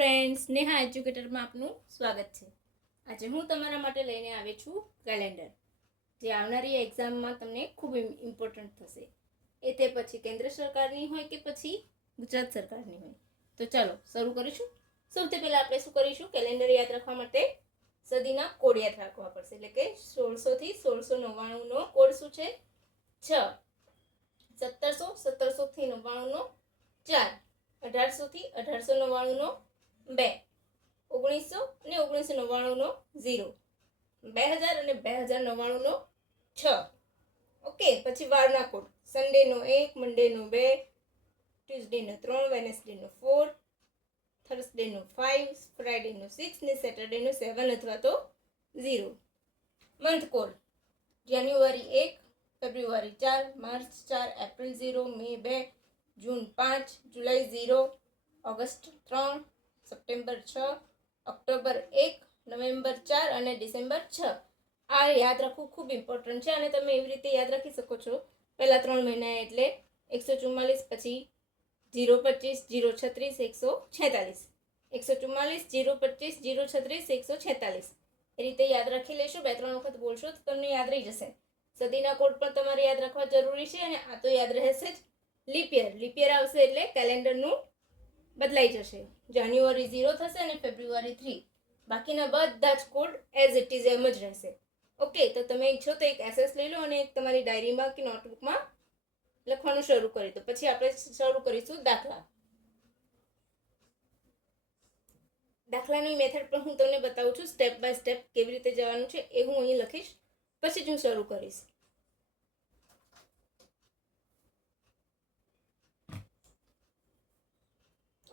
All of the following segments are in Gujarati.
ફ્રેન્ડ્સ, નેહા એજ્યુકેટરમાં આપનું સ્વાગત છે। આજે હું તમારા માટે લઈને આવી છું કેલેન્ડર, જે આવનારી એક્ઝામમાં તમને ખૂબ ઇમ્પોર્ટન્ટ થશે। એ તે પછી કેન્દ્ર સરકારની હોય કે પછી ગુજરાત સરકારની હોય। તો ચાલો શરૂ કરીશું। સૌથી પહેલાં આપણે શું કરીશું, કેલેન્ડર યાદ રાખવા માટે સદીના કોડ યાદ રાખવા પડશે। એટલે કે 1600 થી 1699નો કોડ શું છે? 6। 1700 1700 થી 99નો 4। 1800 થી 1899નો 2। 1900 અને 1999નો 0। 2000 અને 2099નો 6। ઓકે, પછી વારના કોડ, સન્ડેનો 1, મંડેનો 2, ટ્યુઝડેનો 3, વેનસડેનો 4, થર્સડેનો 5, ફ્રાઈડેનો 6 ને સેટરડેનો 7 અથવા તો 0। મંથ કોડ, જાન્યુઆરી 1, ફેબ્રુઆરી 4, માર્ચ 4, એપ્રિલ 0, મે 2, જૂન 5, જુલાઈ 0, ઓગસ્ટ 3, સપ્ટેમ્બર 6, ઓક્ટોબર 1, નવેમ્બર 4 અને ડિસેમ્બર 6। આ યાદ રાખવું ખૂબ ઇમ્પોર્ટન્ટ છે અને તમે એવી રીતે યાદ રાખી શકો છો। પહેલા 3 મહિના એટલે 144, પછી 025, 036, 146, 144, 025, 036, 146। એ રીતે યાદ રાખી લેશો। 2-3 વખત બોલશો તો તમને યાદ રહી જશે। સદીના કોડ પણ તમારે યાદ રાખવા જરૂરી છે અને આ તો યાદ રહેશે જ। લીપ યર આવશે એટલે કેલેન્ડરનું બદલાઈ જશે। જાન્યુઆરી 0 થશે અને ફેબ્રુઆરી 3। બાકીના બધા જ code as it is am જ રહેશે। ઓકે, તો તમે ઈચ્છો તો એક એસએસ લઈ લો અને એક તમારી ડાયરીમાં કે નોટબુકમાં લખવાનું શરૂ કરી દો। પછી આપણે શરૂ કરીશું દાખલાની મેથડ પણ હું તમને બતાવું છું। સ્ટેપ બાય સ્ટેપ કેવી રીતે જવાનું છે એ હું અહીં લખીશ, પછી જ હું શરૂ કરીશ।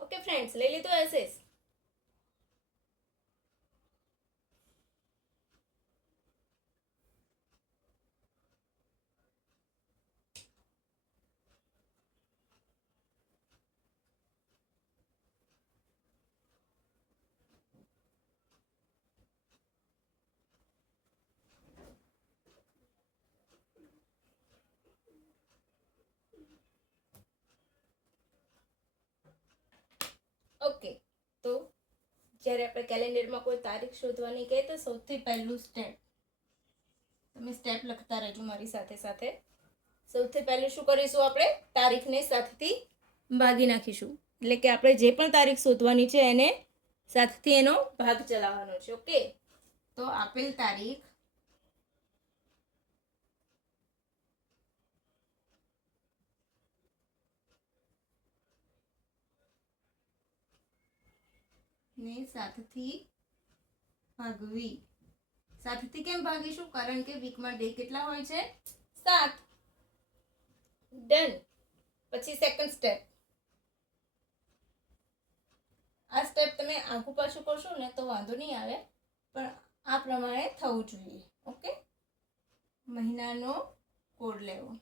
ઓકે ફ્રેન્ડ્સ, લઈ લીધો એસએસ? ઓકે, તો જ્યારે આપણે કેલેન્ડરમાં કોઈ તારીખ શોધવાની કહે તો સૌથી પહેલું સ્ટેપ, તમે સ્ટેપ લખતા રહેજો મારી સાથે સાથે। સૌથી પહેલું શું કરીશું, આપણે તારીખને 7થી ભાગી નાખીશું। એટલે કે આપણે જે પણ તારીખ શોધવાની છે એને 7થી એનો ભાગ ચલાવવાનો છે। ઓકે, તો આપેલ તારીખ ને 7થી ભાગવી। 7થી કેમ ભાગીશું? કારણ કે વીકમાં ડે કેટલા હોય છે? 7। ડન। પછી સેકન્ડ સ્ટેપ, આ સ્ટેપ તમે આખું પાછું કરશો ને તો વાંધો નહીં આવે, પણ આ પ્રમાણે થવું જોઈએ। ઓકે, મહિનાનો કોડ લેવો।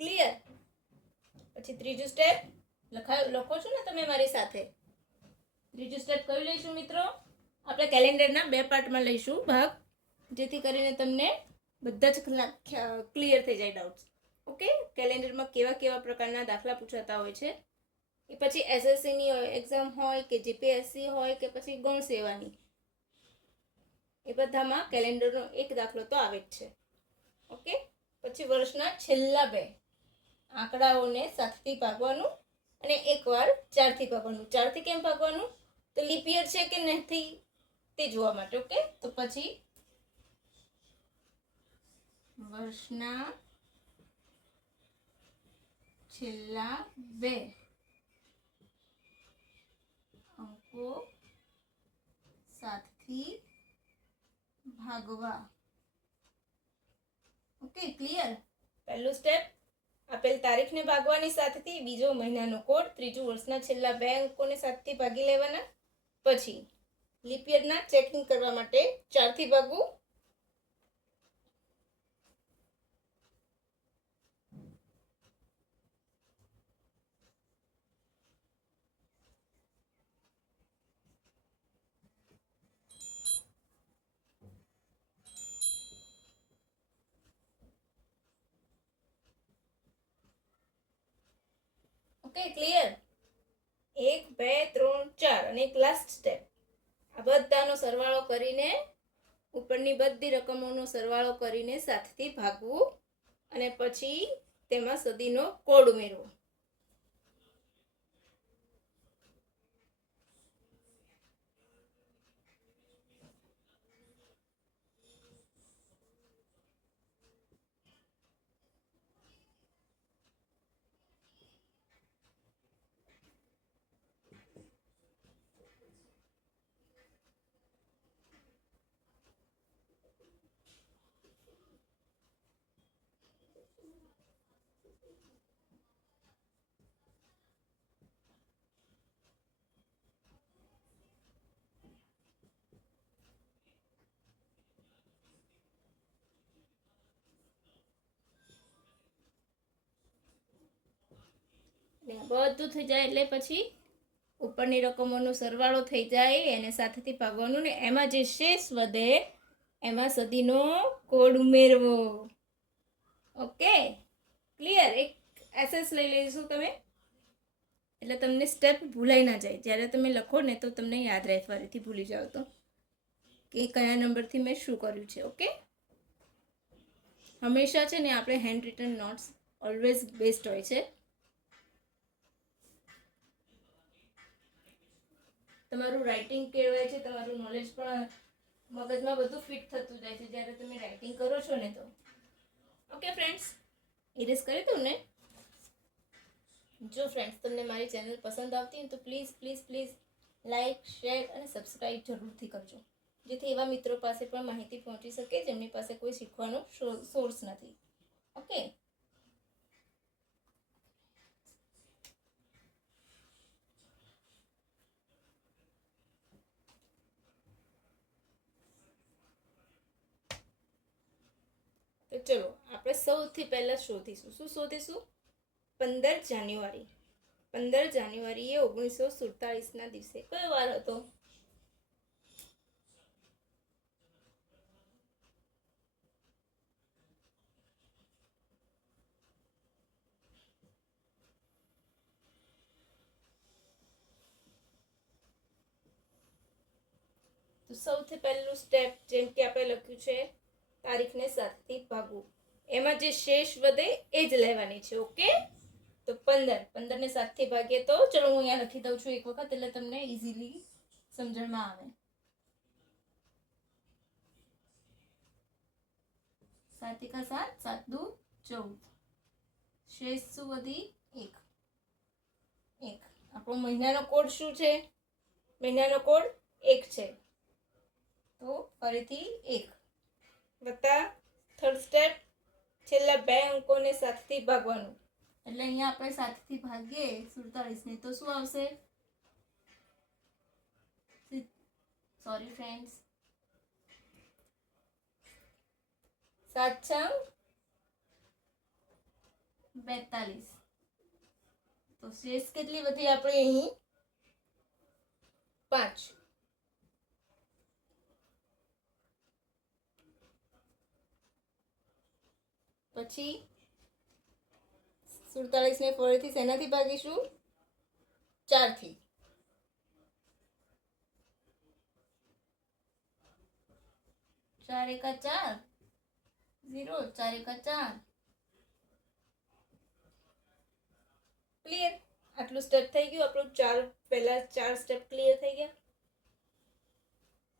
ક્લિયર? પછી ત્રીજું સ્ટેપ લખો છો ને તમે મારી સાથે? ત્રીજું સ્ટેપ કયું લઈશું મિત્રો? આપણે કેલેન્ડરના 2 પાર્ટમાં લઈશું ભાગ, જેથી કરીને તમને બધા જ ક્લિયર થઈ જાય ડાઉટ્સ। ઓકે, કેલેન્ડરમાં કેવા કેવા પ્રકારના દાખલા પૂછાતા હોય છે, એ પછી એસએસસીની એક્ઝામ હોય કે જીપીએસસી હોય કે પછી ગૌણ સેવાની, એ બધામાં કેલેન્ડરનો એક દાખલો તો આવે જ છે। ઓકે, પછી વર્ષના છેલ્લા 2 આંકડાઓને 7થી ભાગવાનું અને એકવાર 4થી ભાગવાનું। 4થી કેમ ભાગવાનું? તો લીપ યર છે કે નથી તે જોવા માટે। ઓકે, તો પછી વર્ષના છેલ્લા 2 અંકો 7થી ભાગવા। Okay, clear? પહેલું સ્ટેપ આપેલ તારીખને ભાગવાની 7થી, બીજો મહિનાનો કોડ, ત્રીજું વર્ષના છેલ્લા 2 અંકોને 7થી ભાગી લેવાના, પછી લીપ યરના ચેકિંગ કરવા માટે 4થી ભાગવું। Okay, clear? 1 2 3 4 અને એક લાસ્ટ સ્ટેપ. આ બધાનો સરવાળો કરીને ઉપરની બધી રકમોનો સરવાળો કરીને 7 થી ભાગવું અને પછી તેમાં સદીનો કોડ ઉમેરવો. બધું થઈ જાય એટલે પછી ઉપરની રકમોનો સરવાળો થઈ જાય એને 7 થી ભાગવાનું ને એમાં જે શેષ વધે એમાં સદીનો કોડ ઉમેરવો. Okay, clear? એક એસએસ લઈ લઈશું તમે એટલે તમને સ્ટેપ ભૂલાઈ ના જાય. જ્યારે તમે લખો ને તો તમને યાદ રહે, ફરીથી ભૂલી જાઓ તો કે કયા નંબરથી મેં શું કર્યું છે. ઓકે, હંમેશા છે ને આપણે hand return notes always best હોય છે. તમારું રાઇટિંગ કેળવાય છે, તમારું નોલેજ પણ મગજમાં બધું ફિટ થતું જાય છે જ્યારે તમે રાઇટિંગ કરો છો ને તો. ઓકે ફ્રેન્ડ્સ, ઇરેઝ કરી દઉં ને? જો ફ્રેન્ડ્સ તમને મારી ચેનલ પસંદ આવતી હોય તો please please please like, share અને સબસ્ક્રાઈબ જરૂરથી કરજો, જેથી એવા મિત્રો પાસે પણ માહિતી પહોંચી શકે જેમની પાસે કોઈ શીખવાનો સોર્સ નથી. ઓકે, તો ચલો આપણે સૌથી પહેલા શોધીશું. શું શોધીશું? 15 જાન્યુઆરી. 15 જાન્યુઆરીએ 1947ના દિવસે કયો વાર હતો? તો સૌથી પહેલું સ્ટેપ, જેમ કે આપણે લખ્યું છે તારીખને 7 થી ભાગવું, એમાં જે શેષ વધે એ જ લેવાની છે. ઓકે, તો 15 ને 7 થી ભાગીએ તો ચલો હું અહીંયા લખી દઉં છું એક વખત એટલે તમને ઇઝીલી સમજણમાં આવે. 7 એકા 7, 7 દુ 14, શેષ શું વધી? 1. આપણો મહિનાનો કોડ શું છે? મહિનાનો કોડ 1 છે, તો ફરીથી 1 વત્તા થર્ડ સ્ટેપ, છેલ્લા 2 અંકોને 7 થી ભાગવાનું. એટલે અહીંયા આપણે 7 થી ભાગીએ 47 ને તો શું આવશે? Sorry friends, 7 છંગ 42. તો શેષ કેટલી વધી આપણે અહીં? 5. પછી 47 ને ફરીથી શેનાથી ભાગીશું? 4 થી. 4 એકા 4, 0, 4 એકા 4. ક્લિયર? આટલું સ્ટેપ થઈ ગયું આપણું. પહેલા 4 સ્ટેપ ક્લિયર થઈ ગયા.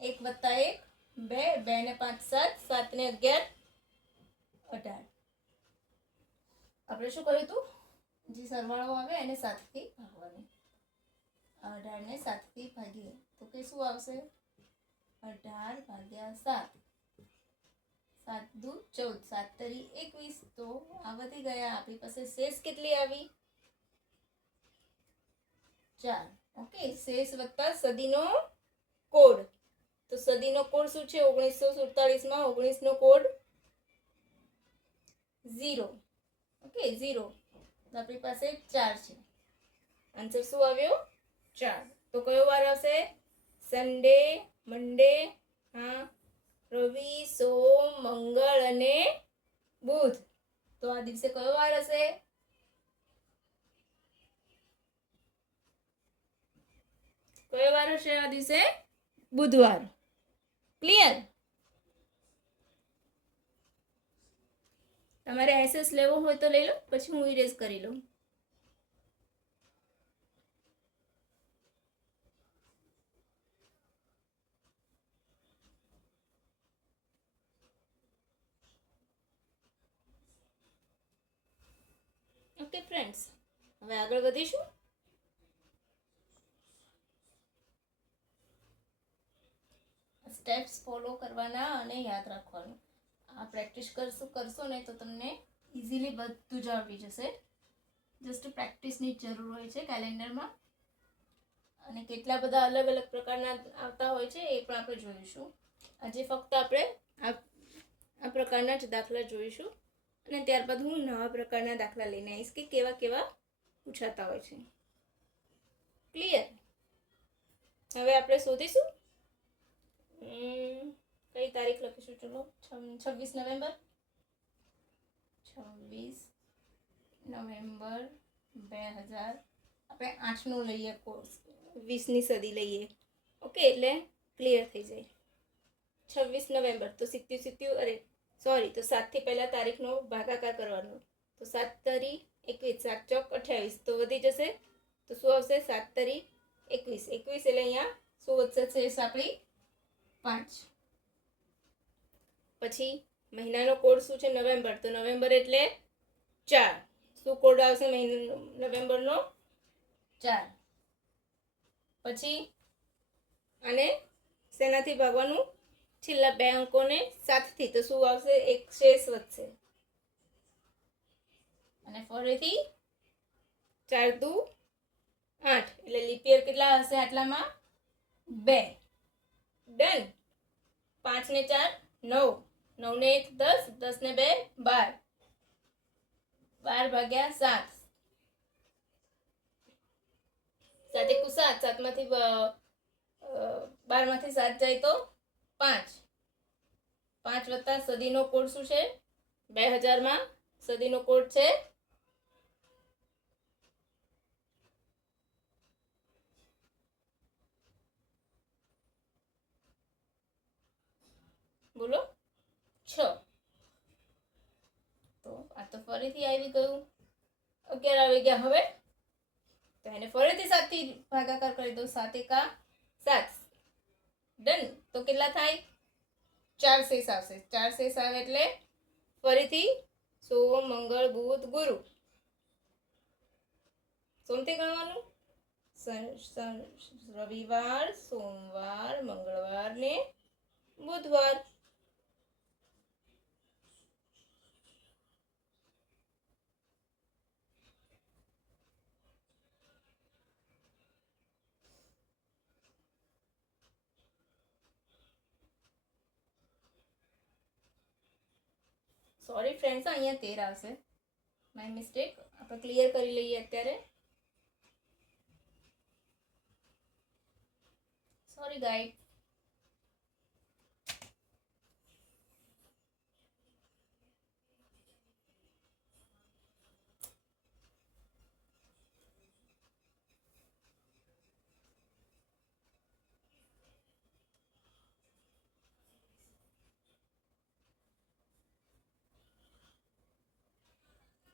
1 વત્તા 1 2, 2 ને 5 7, 7 ને 11 18. આપણે શું કર્યું હતું? જે સરવાળો આવે એને 7 થી ભાગવાનું. 18 ને 7 થી ભાગીએ તો કે શું આવશે? 18 ભાગ્યા 7, 7 દુ 14, 7 તરી 21. તો આ વધી ગયા. આપણી પાસે શેષ કેટલી આવી? 4. ઓકે, શેષ વત્તા સદીનો કોડ. તો સદીનો કોડ શું છે? 1947માં 19 નો કોડ 0. ઓકે, 0. તો આપણી પાસે 4 છે. આન્સર શું આવ્યો? 4. તો કયો વાર આવશે? સન્ડે, મંડે, હા, રવિ, સોમ, મંગળ અને બુધ. તો આ દિવસે કયો વાર હશે? કયો વાર હશે આ દિવસે? બુધવાર. ક્લિયર? તમારે એસએસ લેવો હોય તો લઈ લો, પછી હું ઇરેઝ કરી લઉં. ઓકે ફ્રેન્ડ્સ, હવે આગળ વધીશું. સ્ટેપ્સ ફોલો કરવાના અને યાદ રાખવાનું. આ પ્રેક્ટિસ કરશો ને તો તમને ઇઝીલી બધું જ આવડી જશે. જસ્ટ પ્રેક્ટિસની જ જરૂર હોય છે કેલેન્ડરમાં. અને કેટલા બધા અલગ અલગ પ્રકારના આવતા હોય છે એ પણ આપણે જોઈશું. આજે ફક્ત આપણે આ પ્રકારના જ દાખલા જોઈશું, અને ત્યારબાદ હું નવા પ્રકારના દાખલા લઈને આવીશ કે કેવા કેવા પૂછાતા હોય છે. ક્લિયર? હવે આપણે શોધીશું. કઈ તારીખ લખીશું? ચલો 26 નવેમ્બર. 26 નવેમ્બર 2000. આપણે 8નું લઈએ, કોર્સ 20મી સદી લઈએ. ઓકે, એટલે ક્લિયર થઈ જાય. 26 નવેમ્બર તો 7 થી પહેલા તારીખનો ભાગાકાર કરવાનો. તો 7 તરી 21, 7 ચોક 28, તો વધી જશે. તો શું આવશે? 7 તરી 21. 21 એટલે અહીંયા શું વધશે? શેષ આપણી 5. પછી મહિનાનો કોડ શું છે? નવેમ્બર. તો નવેમ્બર એટલે 4. શું કોડ આવશે નવેમ્બરનો? 4. પછી આને શેનાથી ભાગવાનું? છેલ્લા 2 અંકોને 7થી. તો શું આવશે? એક શેષ વધશે. અને ફરીથી 4 દુ 8, એટલે લીપ યર કેટલા હશે આટલામાં? 2. ડન. 5 ને 4 9, 9 ને 1 10, 10 ને 2 12. 12 ભાગ્યા 7. 7 એકુ 7. 7 માંથી 12 માંથી 7 જાય તો 5. 5 વત્તા સદીનો કોડ શું છે? 2000માં સદીનો કોડ છે બોલો 6. તો આ તો ફરીથી આવી ગયું. 11 આવી ગયા. હવે તો એને ફરીથી 7 થી ભાગાકાર કરી દો. 7 એકા 7. ડન. તો કેટલા થાય? 4 શેષ આવશે. 4 શેષ આવે એટલે ફરીથી સોમ, મંગળ, બુધ, ગુરુ. સોમથી ગણવાનું. રવિવાર, સોમવાર, મંગળવાર ને બુધવાર. સોરી ફ્રેન્ડ્સ, અહીંયા 13 આવશે. My mistake. આપણે ક્લિયર કરી લઈએ અત્યારે. Sorry guide.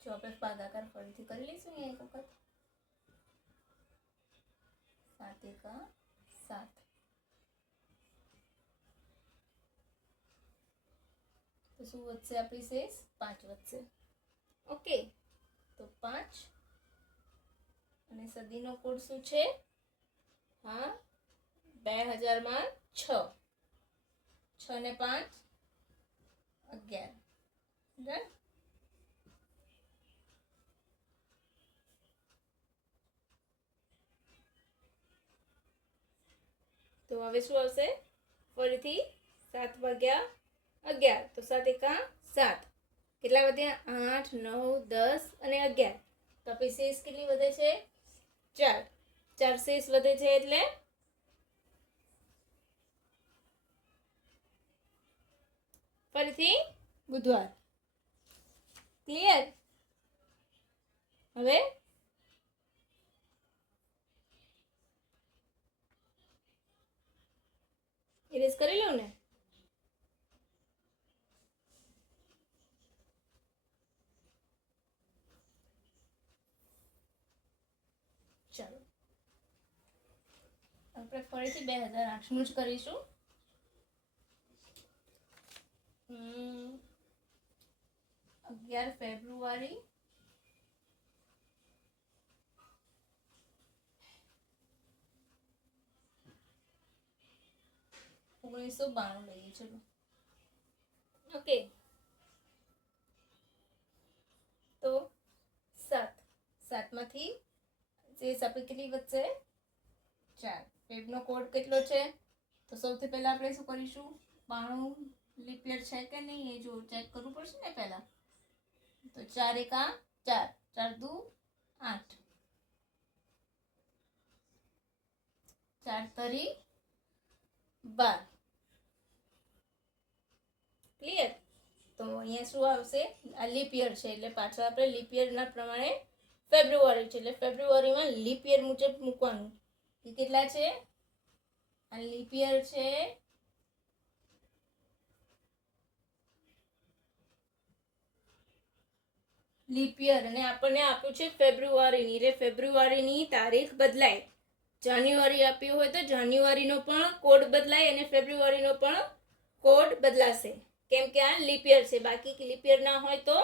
જો આપણે ભાગાકાર ફરીથી કરી લઈશું ને એક વખત. 7 એકા 7. તો શું વધશે આપણી શેષ? 5 વધશે. ઓકે, તો 5. અને સદીનો કોડ શું છે? હા, 2000માં 6. 6 ને 5 11. ડન. તો હવે શું આવશે? ફરીથી 7 ભાગ્યા 11. તો 7 એકા 7. કેટલા વધ્યા? 8, 9, 10 અને 11. તો આપણી શેષ કેટલી વધે છે? 4. 4 શેષ વધે છે એટલે ફરીથી બુધવાર. ક્લિયર? હવે ઇરેઝ કરી લઉં ને? ચાલો આપણે ફરીથી 2008નું જ કરીશું. 11 ફેબ્રુઆરી 1992 લઈએ. ચલો ઓકે, તો 7માંથી જે આપણે કેટલી વધશે? 4. ફેબનો કોડ કેટલો છે? તો સૌથી પહેલા આપણે શું કરીશું? 92 લીપ યર છે કે નહીં એ જો ચેક કરવું પડશે ને પહેલા. તો 4 એકા 4, 4 દુ 8, 4 તરી 12. ક્લિયર? તો અહીંયા શું આવશે? આ લીપ યર છે એટલે પાછળ આપણે લીપ યરના પ્રમાણે ફેબ્રુઆરી છે એટલે ફેબ્રુઆરીમાં લીપ યર મુજબ મૂકવાનું. એ કેટલા છે? આ લીપ યર છે લીપ યર અને આપણને આપ્યું છે ફેબ્રુઆરીની, એટલે ફેબ્રુઆરીની તારીખ બદલાય. જાન્યુઆરી આપ્યું હોય તો જાન્યુઆરીનો પણ કોડ બદલાય અને ફેબ્રુઆરીનો પણ કોડ બદલાશે, કેમ કે આ લીપ યર છે. બાકી લીપ યર ના હોય તો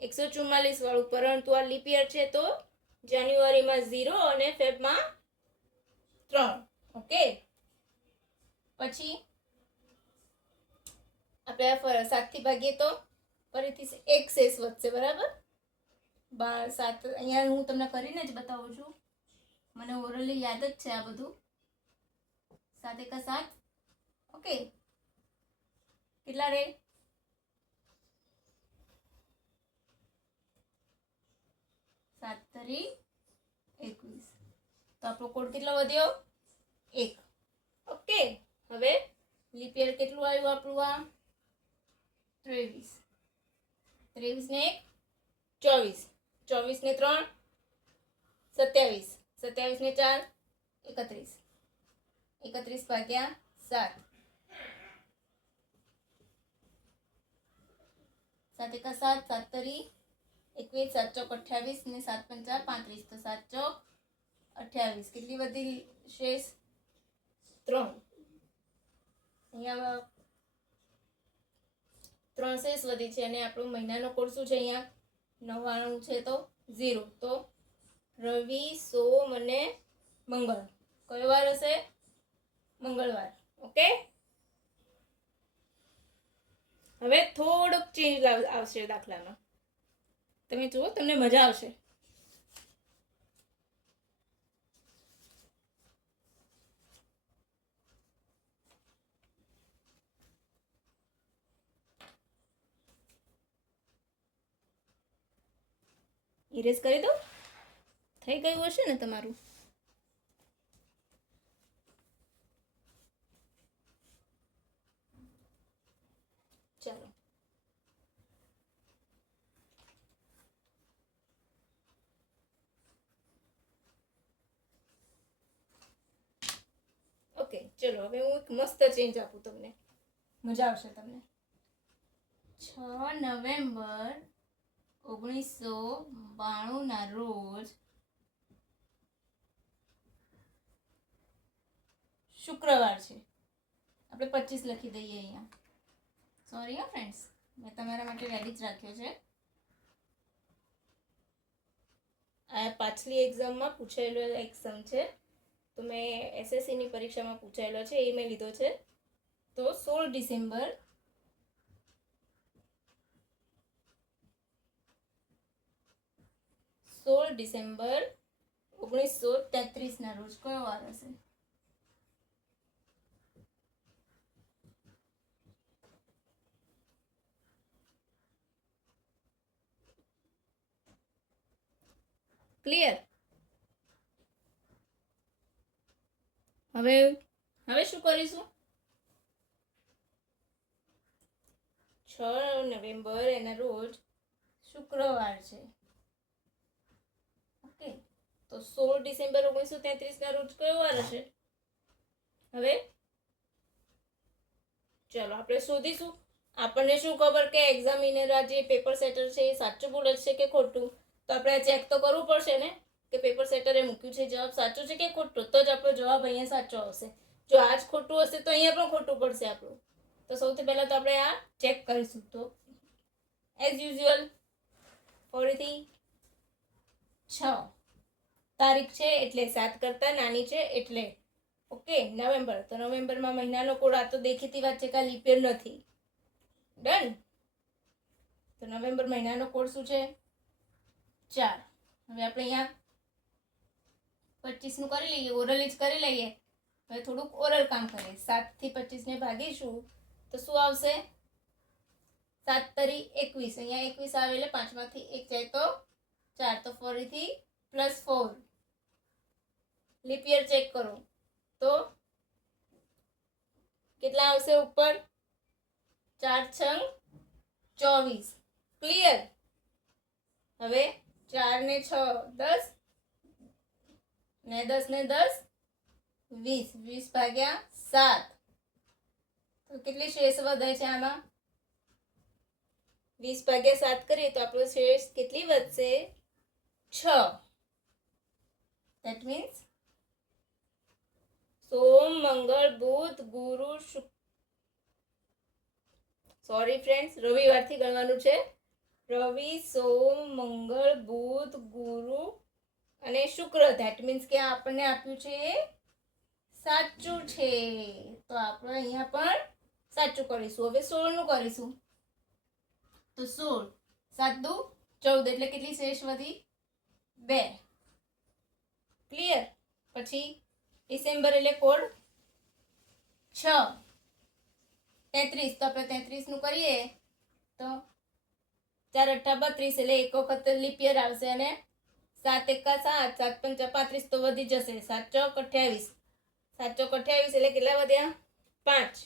144 વાળું, પરંતુ આ લીપ યર છે તો જાન્યુઆરીમાં 0 અને ફેબમાં 3. ઓકે, પછી આપણે 7 થી ભાગીએ તો ફરીથી 1 શેષ વધશે. બરાબર? 7 અહીંયા હું તમને કરીને જ બતાવું છું, મને ઓરલી યાદ જ છે આ બધું. 7 એકા 7. ઓકે, કેટલા રહે? 7 તરી 21. તો આપણો કોડ કેટલો વધ્યો? 1. ઓકે, હવે લીપ યર કેટલું આવ્યું આપણું? આ 23. 23 ને 1 24, 24 ને 3 27, 27 ને 4 31, 31 ભાગ્યા 7, 7 એકા 7, 7 તરી 21, 7 ચોક 28 ને 7 પંચા 35. તો 7 ચોક 28. કેટલી વધી શેષ? 3. અહીંયા 3 શેષ વધી છે અને આપણો મહિનાનો કોડ શું છે? અહીંયા 99 છે તો 0. તો રવિ, સોમ અને મંગળ. કયો વાર હશે? મંગળવાર. ઓકે, હવે થોડોક ચેન્જ આવશે દાખલામાં. તમે જુઓ, તમને મજા આવશે. ઇરેઝ કરી દો. થઈ ગયું હશે ને તમારું? ચાલો ઓકે, ચલો હવે હું એક મસ્ત ચેન્જ આપું તમને, મજા આવશે તમને. 6 નવેમ્બર 1992 ના રોજ શુક્રવાર છે. આપણે 25 લખી દઈએ અહીંયા. સોરી હા ફ્રેન્ડ્સ, મેં તમારા માટે રેડી જ રાખ્યો છે. આ પાછલી એક્ઝામમાં પૂછાયેલો એક્ઝામ છે, તો મેં એસએસસીની પરીક્ષામાં પૂછાયેલો છે એ મેં લીધો છે. તો 16 ડિસેમ્બર 1933 ના રોજ કયો વાર હશે? ક્લિયર? હવે શું કરીશું? 6 નવેમ્બર એના રોજ શુક્રવાર છે. ઓકે, તો 16 ડિસેમ્બર 1933 ના રોજ કયો વાર હશે? હવે ચલો આપણે શોધીશું. આપણને શું ખબર કે એક્ઝામિનર આ જે પેપર સેટર છે એ સાચું બોલે છે કે ખોટું, તો આપણે ચેક તો કરવું પડશે ને કે પેપર સેટરે મૂક્યું છે જવાબ સાચો છે કે ખોટો, તો જ આપણો જવાબ અહીંયા સાચો આવશે. જો આ જ ખોટું હશે તો અહીંયા પણ ખોટું પડશે આપણું. તો સૌથી પહેલાં તો આપણે આ ચેક કરીશું. તો એઝ યુઝ્યુઅલ ફરીથી 6 તારીખ છે એટલે 7 કરતાં નાની છે એટલે ઓકે નવેમ્બર. તો નવેમ્બરમાં મહિનાનો કોડ આ તો દેખીતી વાત છે કે આ લીપ યર નથી. ડન. તો નવેમ્બર મહિનાનો કોડ શું છે? 4. હવે આપણે અહીંયા 25નું કરી લઈએ, ઓરલ જ કરી લઈએ. હવે થોડુંક ઓરલ કામ કરીએ. 7 થી 25ને ભાગીશું તો શું આવશે? 7 તરી 21. અહીંયા 21 આવે એટલે 5માંથી 1 જાય તો 4. તો ફરીથી +4. લીપ યર ચેક કરો તો કેટલા આવશે ઉપર? 4 છંગ 24. ક્લિયર. હવે 4 ને 6 10 ને 10 ને 10 20. 20 ભાગ્યા 7. તો કેટલી શેષ વધે છે આમાં? 20 ભાગ્યા 7 કરીએ તો આપણો શેષ કેટલી વધશે? 6. ધેટ મીન્સ સોમ મંગળ બુધ ગુરુ શુક્ર, સોરી ફ્રેન્ડ્સ, રવિવારથી ગણવાનું છે. રવિ સોમ મંગળ બુધ ગુરુ અને શુક્ર. ધેટ મીન્સ કે આપણને આપ્યું છે સાચું છે. તો આપણે અહીંયા પણ સાચું કરીશું. હવે 16નું કરીશું. તો 16 7 દુ 14 એટલે કેટલી શેષ વધી? 2. ક્લિયર. પછી ડિસેમ્બર એટલે કોડ 6. 33. તો આપણે 33નું કરીએ તો 4 8 32 એટલે એક વખત લીપ યર આવશે અને 7 એકા 7 7 પંચા 35 તો વધી જશે. 7 ચોક 28. 7 ચોક 28 એટલે કેટલા વધ્યા? 5.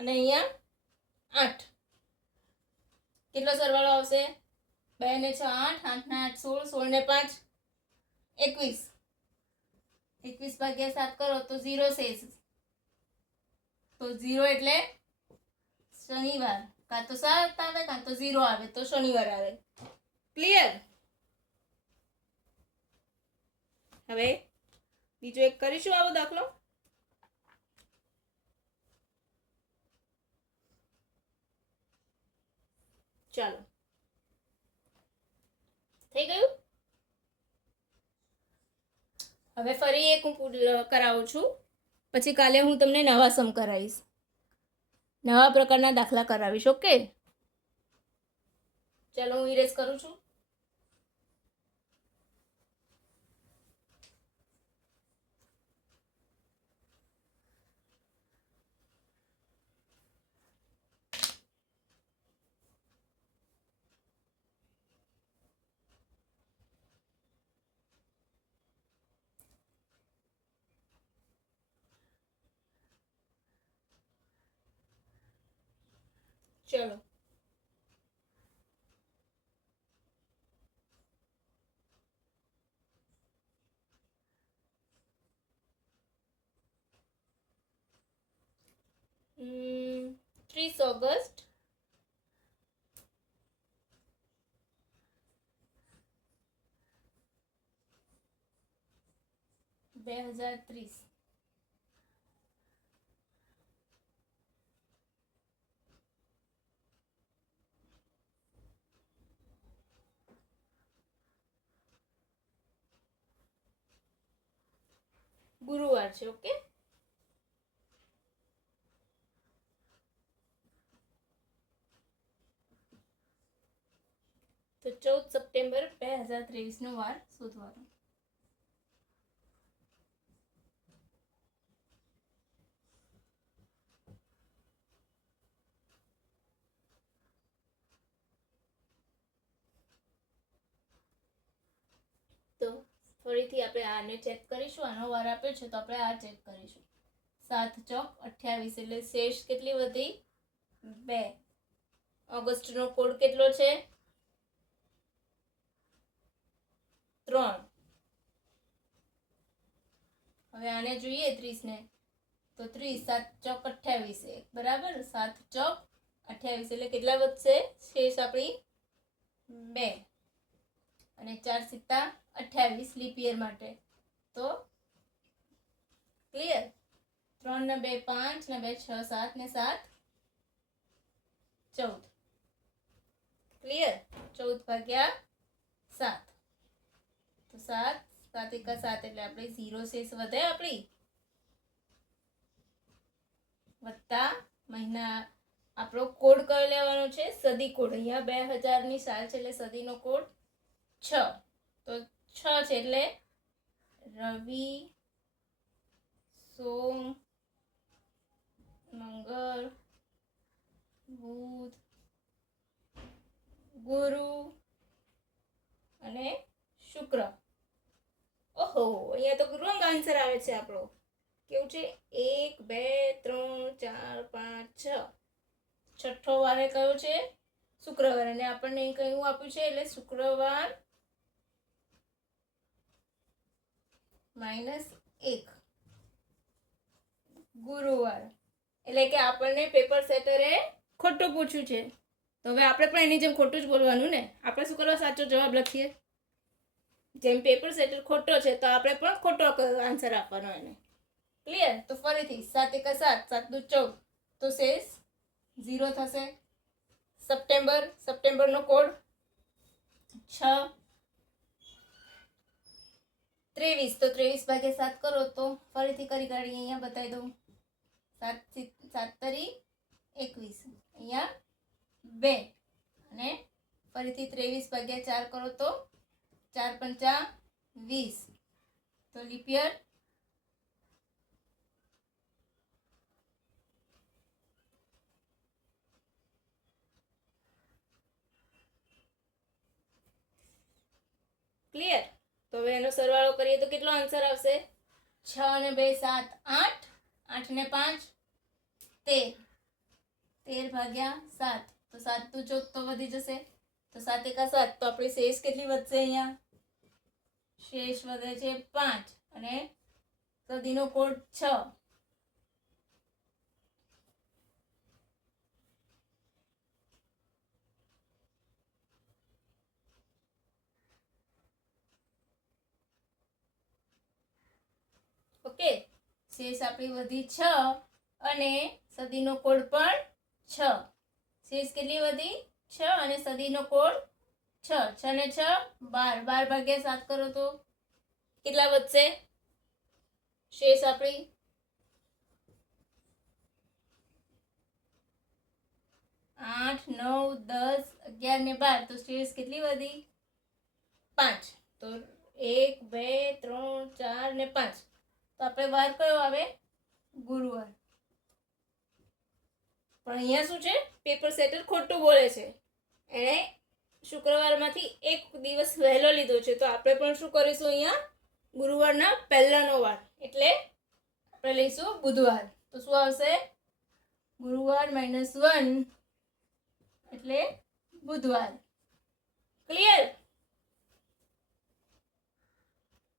અને અહીંયા 8. કેટલો સરવાળો આવશે? 2 ને 6 8, 8 ને 8 16, 16 ને 5 21. 21 ભાગ્યા 7 કરો તો 0 શેષ. તો 0 એટલે શનિવાર. કાં તો 7 આવે કાં તો 0 આવે, તો શનિવાર આવે. ક્લિયર. હવે બીજો એક કરીશું આવો દાખલો. ચાલો, થઈ ગયું. હવે ફરી એક હું કરાવું છું, પછી કાલે હું તમને નવા સમ કરાવીશ, નવા પ્રકારના દાખલા કરાવીશ. ઓકે, ચાલો હું ઇરેઝ કરું છું. ચલો, હમ 30 ઓગસ્ટ 2030. ગુરુવાર છે. ઓકે, તો 14 સપ્ટેમ્બર 2023 વાર શોધવાનો. તો ફરીથી આપણે આને ચેક કરીશું. આનો વાર આપ્યો છે તો આપણે આ ચેક કરીશું. 7 ચોક 28 એટલે શેષ કેટલી વધી? 2. ઓગસ્ટનો કોડ કેટલો છે? 3. હવે આને જોઈએ 30 ને, તો 30, 7 ચોક 28, બરાબર, 7 ચોક 28 એટલે કેટલા વધશે? શેષ આપણી 2 અને 4 સિત્તા 28 લીપ યર માટે. તો ક્લિયર? 3 ને 2 5 ને 2 6 7 ને 7 14. ક્લિયર? 14 ભાગ્યા 7. તો 7 7 એકા 7 એટલે આપણે 0 શેષ વધે આપણી, વત્તા મહિના આપણો કોડ કયો લેવાનો છે? સદી કોડ. અહીંયા 2000 ની સાલ છે એટલે સદીનો કોડ 6. તો 6 છે એટલે રવિ, સોમ, મંગળ, બુધ, ગુરુ અને શુક્ર. ઓહો, અહીંયા તો રોંગ આન્સર આવે છે આપણો. કેવું છે? 1 2 3 4 5 6. છઠ્ઠો વાર કયો છે? શુક્રવાર. અને આપણને કયું આપ્યું છે? એટલે શુક્રવાર -1, ગુરુવાર. એટલે કે આપણને પેપર સેટરે ખોટું પૂછ્યું છે. તો હવે આપણે પણ એની જેમ ખોટું જ બોલવાનું ને. આપણે શું કરવા? સાચો જવાબ લખીએ. જેમ પેપર સેટર ખોટો છે તો આપણે પણ ખોટો આન્સર આપવાનો એને. ક્લિયર? તો ફરીથી 7 એકા 7, 7 દુ 14. તો શેષ 0 થશે. સપ્ટેમ્બરનો કોડ 6. 23. તો 23 ભાગ્યા 7 કરો તો ફરીથી કરી કાઢીએ. અહીંયા બતાવી દઉં. 7 તરી 21, અહીંયા 2 અને ફરીથી 23 ભાગ્યા 4 કરો તો 4 પંચા 20. તો લીપ યર ક્લિયર? તો હવે એનો સરવાળો કરીએ તો કેટલો આન્સર આવશે? 6 અને 2 7 8, 8 ને 5 13, 13 ભાગ્યા 7. તો 7 દુ 14 તો વધી જશે. તો 7 એકા 7. તો આપણી શેષ કેટલી વધશે? અહીંયા શેષ વધે છે 5 અને સદીનો કોડ 6. ઓકે, શેષ આપણી વધી 6 અને સદીનો કોડ પણ 6. શેષ કેટલી વધી? 6 અને સદીનો કોડ 6. 6 ને 6 12. 12 ભાગ્યા 7 કરો તો કેટલા વધશે શેષ આપણી? 8 9 10 11 ને 12. તો શેષ કેટલી વધી? 5. તો 1 2 3 4 ને 5. તો આપણે વાર કયો આવે? ગુરુવાર. પણ અહીંયા શું છે? પેપર સેટર ખોટું બોલે છે. એણે શુક્રવારમાંથી એક દિવસ વહેલો લીધો છે. તો આપણે પણ શું કરીશું? અહીંયા ગુરુવારના પહેલાનો વાર એટલે આપણે લઈશું બુધવાર. તો શું આવશે? ગુરુવાર -1 એટલે બુધવાર. ક્લિયર?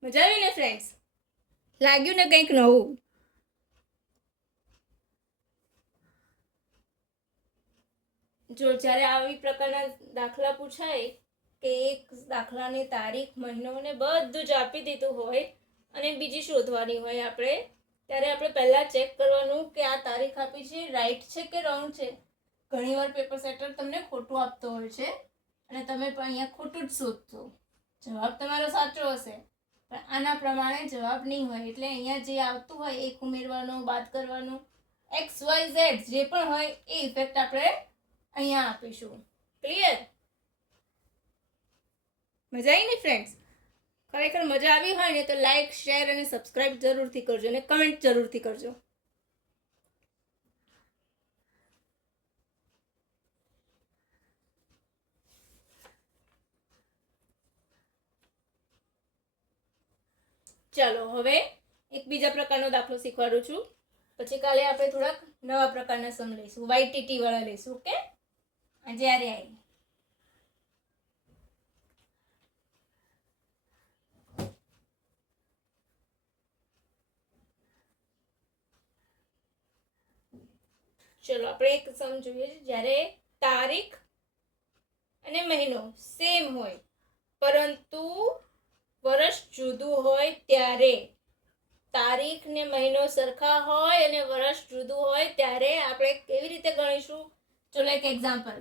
મજા આવી ને ફ્રેન્ડ્સ? લાગ્યું ને કંઈક નવું? જો જ્યારે આવી પ્રકારના દાખલા પૂછાય કે એક દાખલાની તારીખ, મહિનો ને બધું જ આપી દીધું હોય અને બીજી શોધવાની હોય આપણે, ત્યારે આપણે પહેલાં ચેક કરવાનું કે આ તારીખ આપી છે રાઈટ છે કે રોંગ છે. ઘણીવાર પેપર સેટર તમને ખોટું આપતો હોય છે અને તમે પણ અહીંયા ખોટું જ શોધશો. જવાબ તમારો સાચો હશે પણ આના પ્રમાણે જવાબ નહીં હોય. એટલે અહીંયા જે આવતું હોય એક ઉમેરવાનો, બાદ કરવાનું, XYZ જે પણ હોય એ ઇફેક્ટ આપણે અહીંયા આપીશું. ક્લિયર? મજા આવી ને ફ્રેન્ડ્સ? ખરેખર મજા આવી હોય ને તો લાઈક, શેર અને સબસ્ક્રાઇબ જરૂરથી કરજો અને કમેન્ટ જરૂરથી કરજો. ચાલો હવે એક બીજા પ્રકારનો દાખલો શીખવાડું છું. પછી કાલે આપણે થોડાક નવા પ્રકારના સમ લઈશું, YTT વાળા લઈશું. ઓકે, જ્યારે આવી ચલો આપણે એક સમ જોઈએ. જ્યારે તારીખ અને મહિનો સેમ હોય પરંતુ વર્ષ જુદું હોય ત્યારે, તારીખ ને મહિનો સરખા હોય અને વર્ષ જુદું હોય ત્યારે આપણે કેવી રીતે ગણીશું? ચલો એક એક્ઝામ્પલ.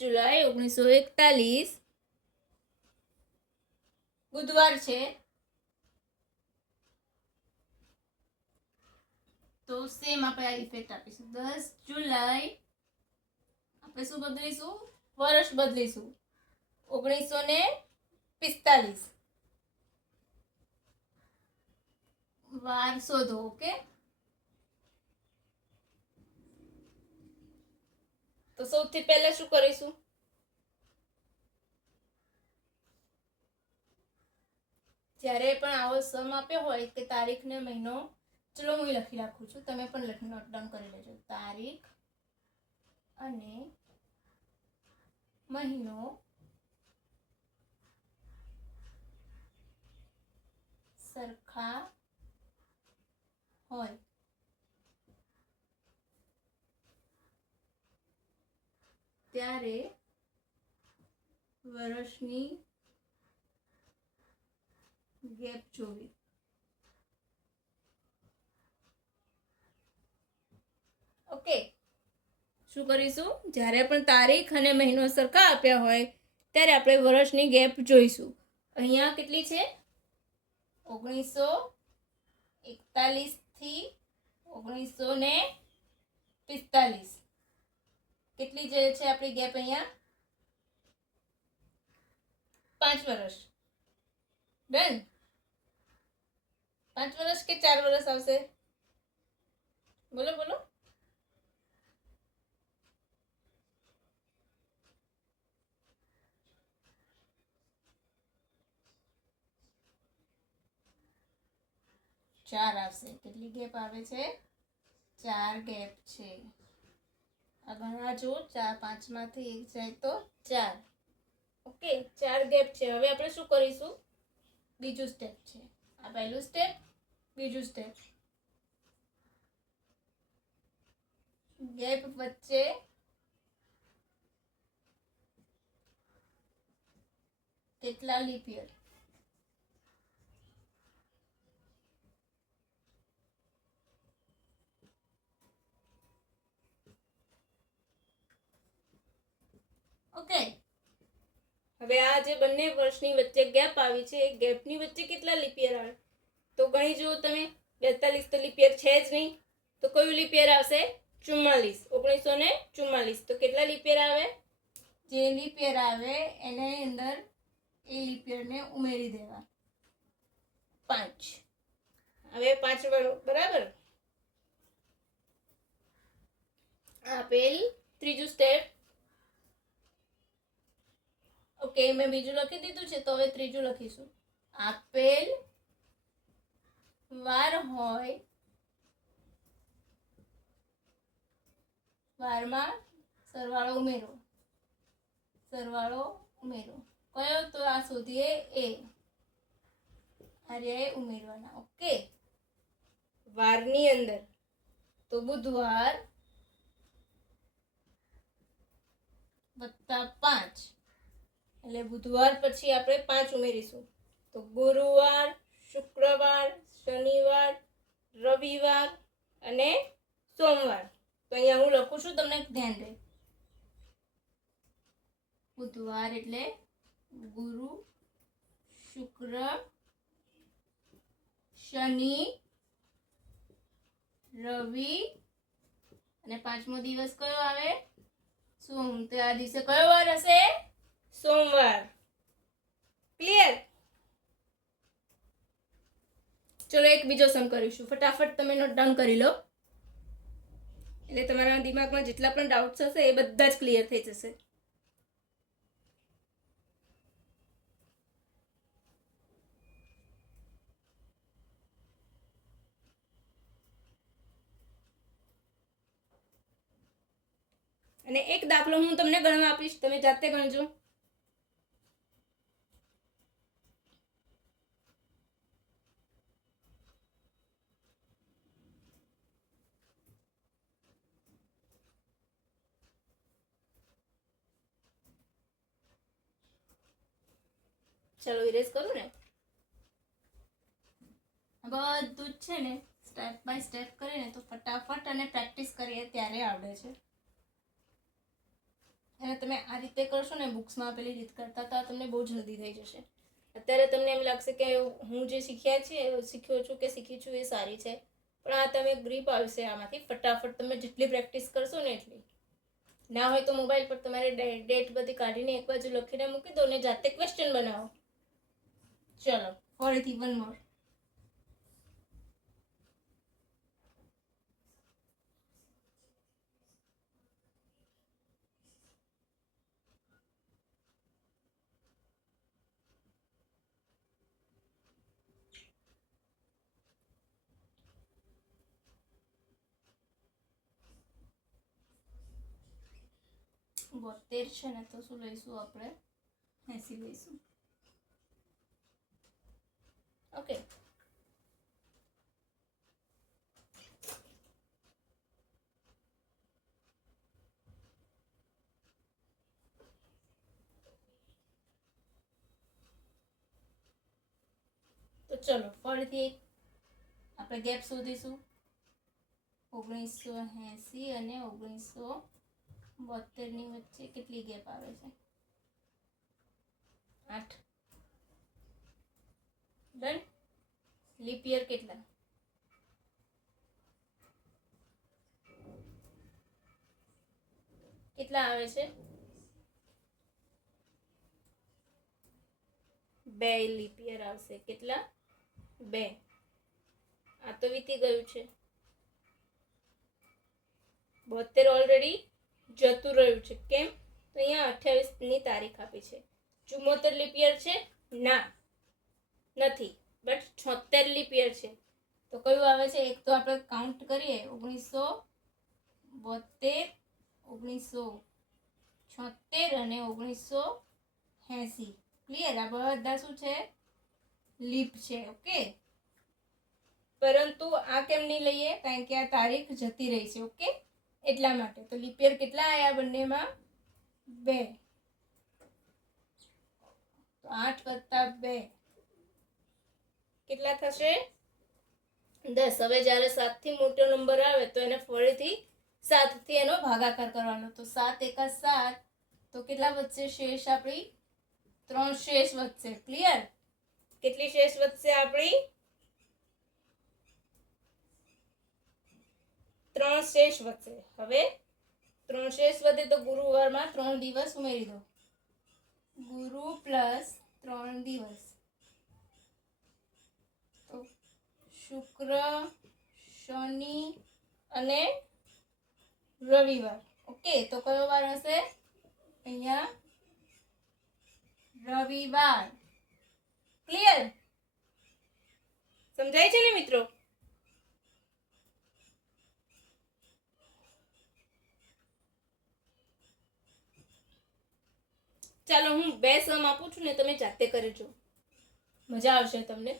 July 1941 બુધવાર છે, તો સેમ આપણે આ ઇફેક્ટ આપીશું. 10 જુલાઈ આપણે શું બદલીશું? વર્ષ બદલીશું. 1945 વાર શોધો. ઓકે, તો સૌથી પહેલા શું કરીશું? જ્યારે પણ આવો સમ આપ્યો હોય કે તારીખ ને મહિનો, ચલો હું લખી રાખું છું, તમે પણ લખી નોટ ડાઉન કરી લેજો. તારીખ અને મહિનો સરખા હોય ત્યારે વર્ષની ગેપ જોવી. ઓકે, શું કરીશું? જ્યારે પણ તારીખ અને મહિનો સરખા આપ્યા હોય ત્યારે આપણે વર્ષની ગેપ જોઈશું. અહીંયા કેટલી છે? 1941 થી 1945. કેટલી જે છે આપણી ગેપ અહીંયા? 5 વર્ષ. ડન. 5 વર્ષ કે 4 વર્ષ આવશે? બોલો બોલો. ચાર આવશે. કેટલી ગેપ આવે છે? 4 ગેપ છે. આ ગણવા જો, 4 5 માંથી 1 જાય તો 4. ઓકે, 4 ગેપ છે. હવે આપણે શું કરીશું? બીજું સ્ટેપ છે. આ પહેલું સ્ટેપ, બીજું સ્ટેપ. ગેપ વચ્ચે કેટલા લીપ યર? ઓકે, હવે આ જે બંને વર્ષની વચ્ચે ગેપ આવી છે, એ ગેપની વચ્ચે કેટલા લીપ યર આવે? તો ગણી જુઓ તમે. 42 તો લીપ યર છે જ નહીં, તો કયું લીપ યર આવશે? 44. 1944. તો કેટલા લીપ યર આવે? જે લીપ યર આવે એની અંદર એ લીપ યરને ઉમેરી દેવા. 5. હવે 5 બરાબર. આપેલ ત્રીજું સ્ટેપ. ઓકે, મેં બીજું લખી દીધું છે, તો હવે ત્રીજું લખીશું. આપેલ વાર હોય, વારમાં સરવાળો ઉમેરો. સરવાળો ઉમેરો કયો? તો આ શોધીએ એ. આર્યા ઉમેરવાના. ઓકે, વારની અંદર તો બુધવાર વત્તા 5, એટલે બુધવાર પછી આપણે 5 ઉમેરીશું. તો ગુરુવાર, શુક્રવાર, શનિવાર, રવિવાર અને સોમવાર. તો અહીંયા હું લખું છું, તમને ધ્યાન રહે. બુધવાર એટલે ગુરુ, શુક્ર, શનિ, રવિ અને 5મો દિવસ કયો આવે? સોમ. તો આ દિવસે કયો વાર હશે? સોમવાર. ક્લિયર? ચલો એક બીજો સમ કરીશું. ફટાફટ તમે નોટ ડાઉન કરી લો, એટલે તમારા દિમાગમાં જેટલા પણ ડાઉટ્સ હશે એ બધા જ ક્લિયર થઈ જશે. અને એક દાખલો હું તમને ગણવા આપીશ, તમે જાતે ગણજો. ચલો ઇરેઝ કરું ને. બધું જ છે ને સ્ટેપ બાય સ્ટેપ કરીને તો ફટાફટ અને પ્રેક્ટિસ કરીએ ત્યારે આવડે છે. અને તમે આ રીતે કરશો ને બુક્સમાં આપેલી રીત કરતા તો તમને બહુ જલ્દી થઈ જશે. અત્યારે તમને એમ લાગશે કે હું જે શીખી છું એ સારી છે, પણ આ તમે ગ્રીપ આવશે આમાંથી. ફટાફટ તમે જેટલી પ્રેક્ટિસ કરશો ને એટલી. ના હોય તો મોબાઈલ પર તમારે ડેટ બધી કાઢીને એક બાજુ લખીને મૂકી દો ને જાતે ક્વેશ્ચન બનાવો. ચલો ફરીથી વન મોર. બોતેર છે ને તો શું લઈશું આપણે? 80 લઈશું. ઓકે. તો ચલો ફરીથી આપણે ગેપ શોધીશું. 1980 અને 1972 ની વચ્ચે કેટલી ગેપ આવે છે? 8. ડન. લીપ યર કેટલા? કેટલા આવે છે? 2 લીપ યર આવશે. કેટલા? 2. આ તો વીતી ગયું છે. 72 ઓલરેડી જતું રહ્યું છે. કેમ? તો અહીંયા 28 ની તારીખ આપી છે. 74 લીપ યર છે? ના, નથી. બટ 76 લીપ યર છે. તો કયું આવે છે? એક તો આપણે કાઉન્ટ કરીએ. 1972, 1976 અને 1980. ક્લિયર? આ બધા શું છે? લીપ છે. ઓકે. પરંતુ આ કેમ નહીં લઈએ? કારણ કે આ તારીખ જતી રહી છે. ઓકે, એટલા માટે. તો લીપ યર કેટલા આવ્યા બંનેમાં? 2. તો 8 વત્તા 2 કેટલા થશે? 10. હવે જ્યારે 7 થી મોટો નંબર આવે તો એને ફરીથી 7 થી એનો ભાગાકાર કરવાનો. તો 7 એકા 7. તો કેટલા વધશે શેષ આપણી? 3 શેષ વધશે. ક્લિયર? કેટલી શેષ વધશે આપણી? 3 શેષ વધશે. હવે 3 શેષ વધે તો ગુરુવારમાં 3 દિવસ ઉમેરી દો. ગુરુ પ્લસ 3 દિવસ. તો શુક્ર, શનિ અને રવિવાર. ઓકે, તો કયો વાર હશે? અહીંયા રવિવાર. ક્લિયર? સમજાય છે ને મિત્રો? ચાલો હું 2 સમ આપું છું ને તમે જાતે કરજો. મજા આવશે તમને.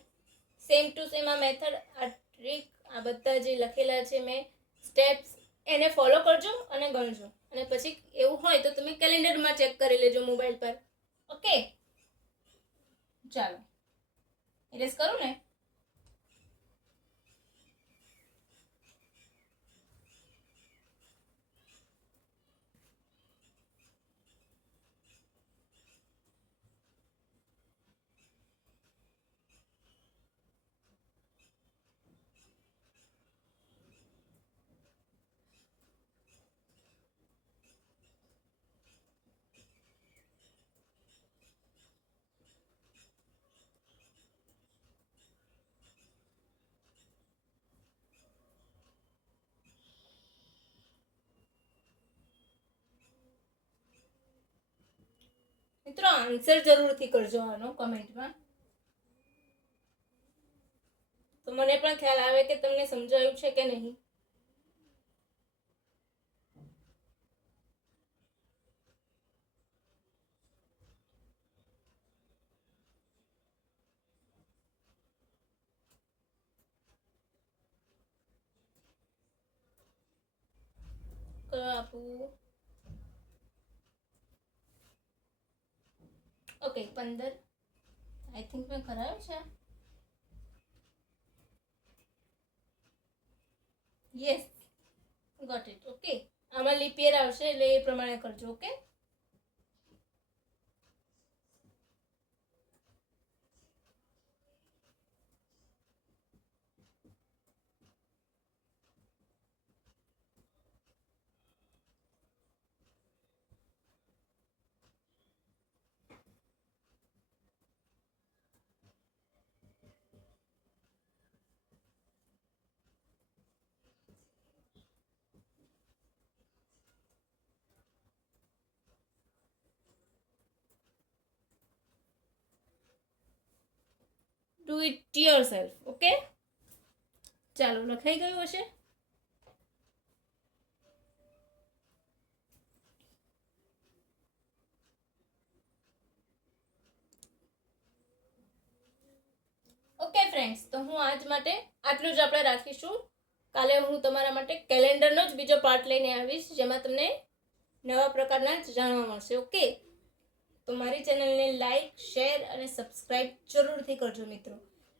સેમ ટુ સેમ આ મેથડ, આ ટ્રીક, આ બધા જે લખેલા છે મેં સ્ટેપ્સ, એને ફોલો કરજો અને ગણજો. અને પછી એવું હોય તો તમે કેલેન્ડરમાં ચેક કરી લેજો મોબાઈલ પર. ઓકે, ચાલો ઇરેઝ કરું ને. મિત્રો આન્સર જરૂરથી કરજો આનો કમેન્ટમાં, તો મને પણ ખ્યાલ આવે કે તમને સમજાયું છે કે નહીં. આપું ઓકે 15, આઈ થિંક મેં કરાવ્યું છે. Yes, got it. ઓકે, આમાં લીપ યર આવશે એટલે એ પ્રમાણે કરજો. Okay, do it yourself. Okay, ચાલો, લખાઈ ગયું હશે. ઓકે ફ્રેન્ડ્સ, તો હું આજ માટે આટલું જ આપણે રાખીશું. કાલે હું તમારા માટે કેલેન્ડરનો જ બીજો પાર્ટ લઈને આવીશ, જેમાં તમને નવા પ્રકારના જ જાણવા મળશે. ઓકે, તો મારી ચેનલને લાઈક, શેર અને સબસ્ક્રાઈબ જરૂરથી કરજો મિત્રો.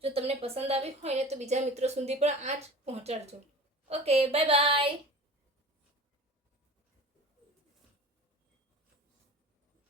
જો તમને પસંદ આવી હોય તો બીજા મિત્રો સુધી પણ આ જ પહોંચાડજો. Okay, bye bye.